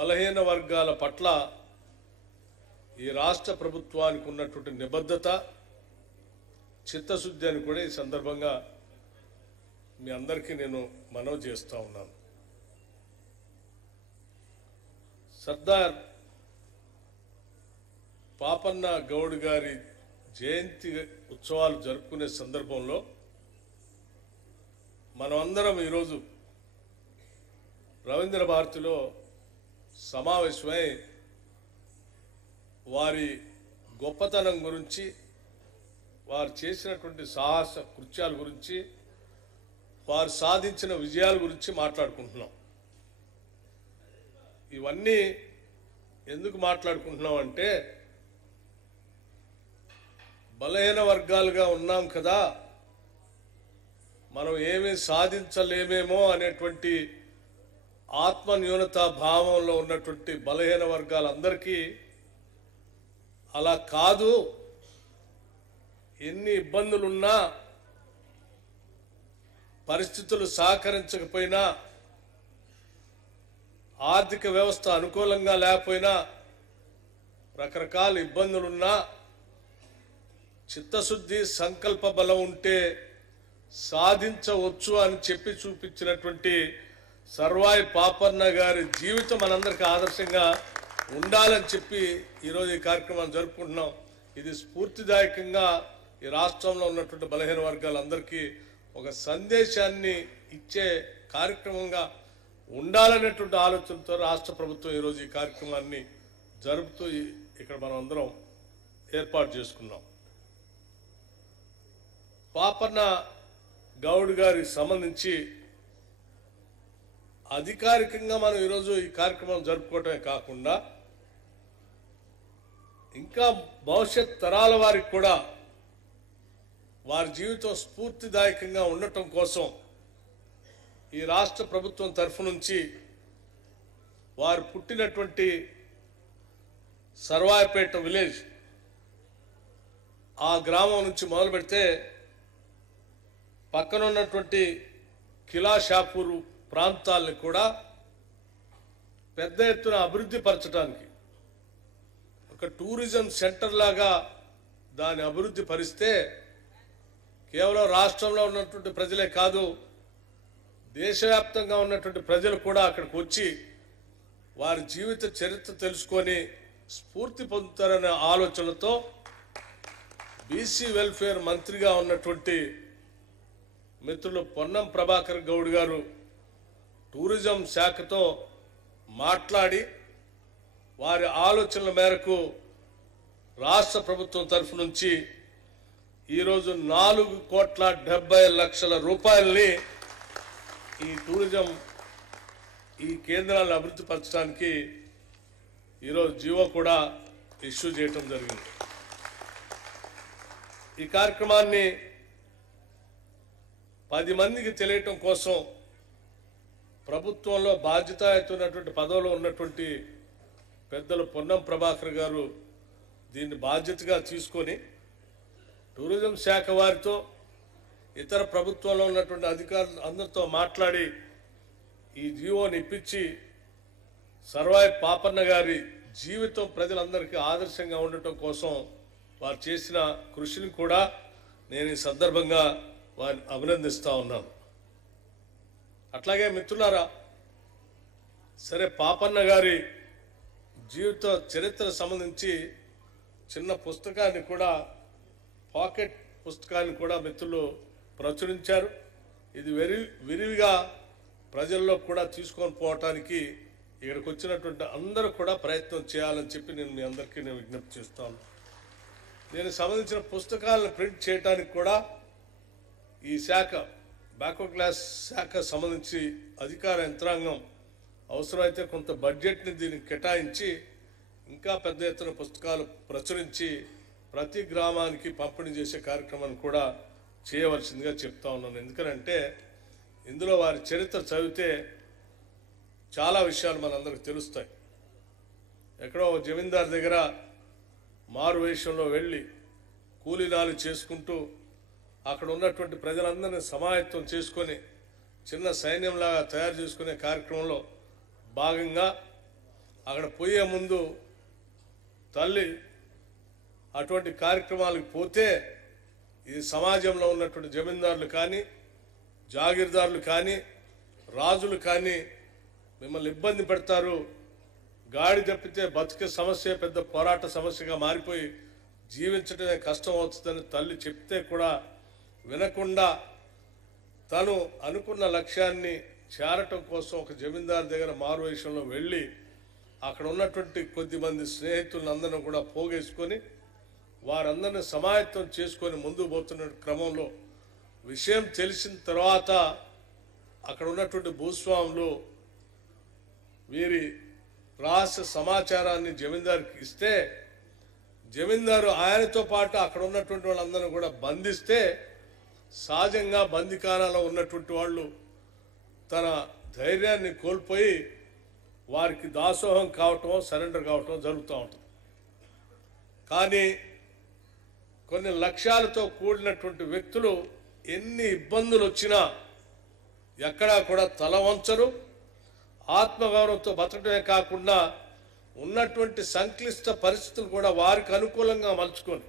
బలహీన వర్గాల పట్ల ఈ రాష్ట్ర ప్రభుత్వానికి ఉన్నటువంటి నిబద్ధత చిత్తశుద్ధి అని కూడా ఈ సందర్భంగా మీ అందరికీ నేను మనవి చేస్తూ ఉన్నాను. సర్దార్ పాపన్న గౌడ్ గారి జయంతి ఉత్సవాలు జరుపుకునే సందర్భంలో మనమందరం ఈరోజు రవీంద్ర భారతిలో సమావేశమై వారి గొప్పతనం గురించి, వారు చేసినటువంటి సాహస కృత్యాల గురించి, వారు సాధించిన విజయాల గురించి మాట్లాడుకుంటున్నాం. ఇవన్నీ ఎందుకు మాట్లాడుకుంటున్నాం అంటే, బలహీన వర్గాలుగా ఉన్నాం కదా, మనం ఏమీ సాధించలేమేమో అనేటువంటి ఆత్మన్యూనతా భావంలో ఉన్నటువంటి బలహీన వర్గాలందరికీ అలా కాదు, ఎన్ని ఇబ్బందులున్నా, పరిస్థితులు సహకరించకపోయినా, ఆర్థిక వ్యవస్థ అనుకూలంగా లేకపోయినా, రకరకాల ఇబ్బందులున్నా, చిత్తశుద్ధి సంకల్ప బలం ఉంటే సాధించవచ్చు అని చెప్పి చూపించినటువంటి సర్వాయి పాపన్న గారి జీవితం మనందరికీ ఆదర్శంగా ఉండాలని చెప్పి ఈరోజు ఈ కార్యక్రమాన్ని జరుపుకుంటున్నాం. ఇది స్ఫూర్తిదాయకంగా ఈ రాష్ట్రంలో ఉన్నటువంటి బలహీన వర్గాలందరికీ ఒక సందేశాన్ని ఇచ్చే కార్యక్రమంగా ఉండాలనేటువంటి ఆలోచనతో రాష్ట్ర ప్రభుత్వం ఈరోజు ఈ కార్యక్రమాన్ని జరుపుతూ ఇక్కడ మనం అందరం ఏర్పాటు చేసుకున్నాం. పాపన్న గౌడ్ గారికి సంబంధించి అధికారికంగా మనం ఈరోజు ఈ కార్యక్రమం జరుపుకోవటమే కాకుండా ఇంకా భవిష్యత్ తరాల వారికి కూడా వారి జీవితం స్ఫూర్తిదాయకంగా ఉండటం కోసం ఈ రాష్ట్ర ప్రభుత్వం తరఫు నుంచి వారు పుట్టినటువంటి సర్వాయపేట విలేజ్, ఆ గ్రామం నుంచి మొదలు పెడితే పక్కన ఉన్నటువంటి కిలా షాపూరు ప్రాంతాలను కూడా పెద్ద ఎత్తున అభివృద్ధి పరచడానికి ఒక టూరిజం సెంటర్ లాగా దాన్ని అభివృద్ధి పరిస్తే కేవలం రాష్ట్రంలో ఉన్నటువంటి ప్రజలే కాదు, దేశవ్యాప్తంగా ఉన్నటువంటి ప్రజలు కూడా అక్కడికి వచ్చి వారి జీవిత చరిత్ర తెలుసుకొని స్ఫూర్తి పొందుతారనే ఆలోచనతో బీసీ వెల్ఫేర్ మంత్రిగా ఉన్నటువంటి మిత్రులు పొన్నం ప్రభాకర్ గౌడ్ గారు టూరిజం శాఖతో మాట్లాడి వారి ఆలోచనల మేరకు రాష్ట్ర ప్రభుత్వం తరఫు నుంచి ఈరోజు 4,70,00,000 రూపాయలని ఈ టూరిజం ఈ కేంద్రాలను అభివృద్ధి పరచడానికి ఈరోజు జీవో కూడా ఇష్యూ చేయటం జరిగింది. ఈ కార్యక్రమాన్ని 10 మందికి తెలియటం కోసం ప్రభుత్వంలో బాధ్యతాయుతమైనటువంటి పదవిలో ఉన్నటువంటి పెద్దలు పొన్నం ప్రభాకర్ గారు దీన్ని బాధ్యతగా తీసుకొని టూరిజం శాఖ వారితో, ఇతర ప్రభుత్వంలో ఉన్నటువంటి అధికారులు అందరితో మాట్లాడి ఈ జీవోని ఇప్పించి సర్వాయి పాపన్న గారి జీవితం ప్రజలందరికీ ఆదర్శంగా ఉండటం కోసం వారు చేసిన కృషిని కూడా నేను ఈ సందర్భంగా వారిని అభినందిస్తూ ఉన్నాను. అట్లాగే మిత్రులారా, సరే పాపన్న గారి జీవిత చరిత్ర సంబంధించి చిన్న పుస్తకాన్ని కూడా, పాకెట్ పుస్తకాన్ని కూడా మిత్రులు ప్రచురించారు. ఇది విరివిగా ప్రజల్లో కూడా తీసుకొని పోవటానికి ఇక్కడికి వచ్చినటువంటి అందరూ కూడా ప్రయత్నం చేయాలని చెప్పి నేను మీ అందరికీ విజ్ఞప్తి చేస్తాను. నేను సంబంధించిన పుస్తకాలను ప్రింట్ చేయడానికి కూడా ఈ శాఖ, బ్యాక్వర్డ్ క్లాస్ శాఖ సంబంధించి అధికార యంత్రాంగం అవసరమైతే కొంత బడ్జెట్ని దీనికి కేటాయించి ఇంకా పెద్ద ఎత్తున పుస్తకాలు ప్రచురించి ప్రతి గ్రామానికి పంపిణీ చేసే కార్యక్రమాన్ని కూడా చేయవలసిందిగా చెప్తా ఉన్నాను. ఎందుకంటే ఇందులో వారి చరిత్ర చదివితే చాలా విషయాలు మనందరికి తెలుస్తాయి. ఎక్కడో జమీందార్ దగ్గర మారు వేషంలో వెళ్ళి కూలీనాలు చేసుకుంటూ అక్కడ ఉన్నటువంటి ప్రజలందరినీ సమాయత్తం చేసుకొని చిన్న సైన్యంలాగా తయారు చేసుకునే కార్యక్రమంలో భాగంగా అక్కడ పోయే ముందు తల్లి అటువంటి కార్యక్రమాలకు పోతే ఇది సమాజంలో ఉన్నటువంటి జమీందారులు కానీ జాగీర్దారులు కానీ రాజులు కానీ మిమ్మల్ని ఇబ్బంది పెడతారు, గాడి తప్పితే బతికే సమస్య పెద్ద పోరాట సమస్యగా మారిపోయి జీవించడమే కష్టం అవుతుందని తల్లి చెప్తే కూడా వినకుండా తను అనుకున్న లక్ష్యాన్ని చేరటం కోసం ఒక జమీందారు దగ్గర మారువేషంలో వెళ్ళి అక్కడ ఉన్నటువంటి కొద్దిమంది స్నేహితులందరినీ కూడా పోగేసుకొని వారందరినీ సమాయత్తం చేసుకొని ముందుకు పోతున్న క్రమంలో విషయం తెలిసిన తర్వాత అక్కడ ఉన్నటువంటి భూస్వాములు వీరి రహస్య సమాచారాన్ని జమీందారుకి ఇస్తే జమీందారు ఆయనతో పాటు అక్కడ ఉన్నటువంటి వాళ్ళందరినీ కూడా బంధిస్తే సహజంగా బందికానాలో ఉన్నటువంటి వాళ్ళు తన ధైర్యాన్ని కోల్పోయి వారికి దాసోహం కావటం సరెండర్ కావటం జరుగుతూ ఉంటుంది. కానీ కొన్ని లక్ష్యాలతో కూడినటువంటి వ్యక్తులు ఎన్ని ఇబ్బందులు వచ్చినా ఎక్కడా కూడా తల వంచరు, ఆత్మగౌరవంతో బతకడమే కాకుండా ఉన్నటువంటి సంక్లిష్ట పరిస్థితులు కూడా వారికి అనుకూలంగా మలుచుకొని